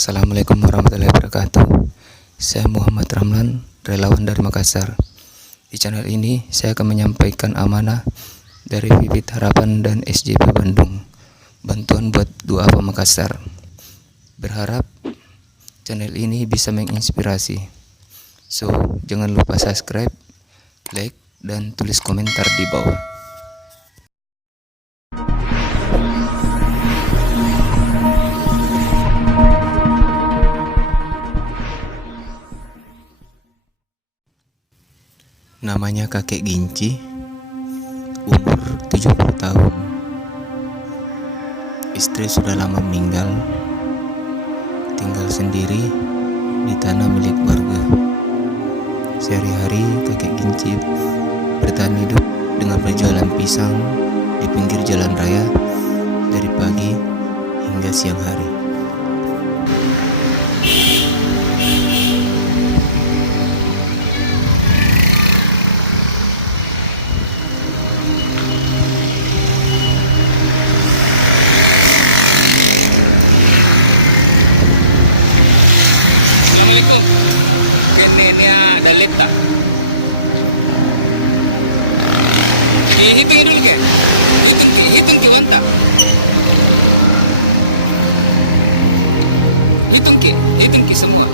Assalamualaikum warahmatullahi wabarakatuh. Saya Muhammad Ramlan, relawan dari Makassar. Di channel ini saya akan menyampaikan amanah dari Bibit Harapan dan SJP Bandung, bantuan buat duafa Makassar. Berharap channel ini bisa menginspirasi. So, jangan lupa subscribe, like, dan tulis komentar di bawah. Namanya kakek Ginci, umur 70 tahun. Istri sudah lama meninggal, tinggal sendiri di tanah milik warga. Sehari-hari kakek Ginci bertahan hidup dengan berjualan pisang di pinggir jalan raya dari pagi hingga siang hari. Assalamualaikum. Ini ada lift tak? Hitung dulu ke? Hitung tuh tak? Hitung ke semua.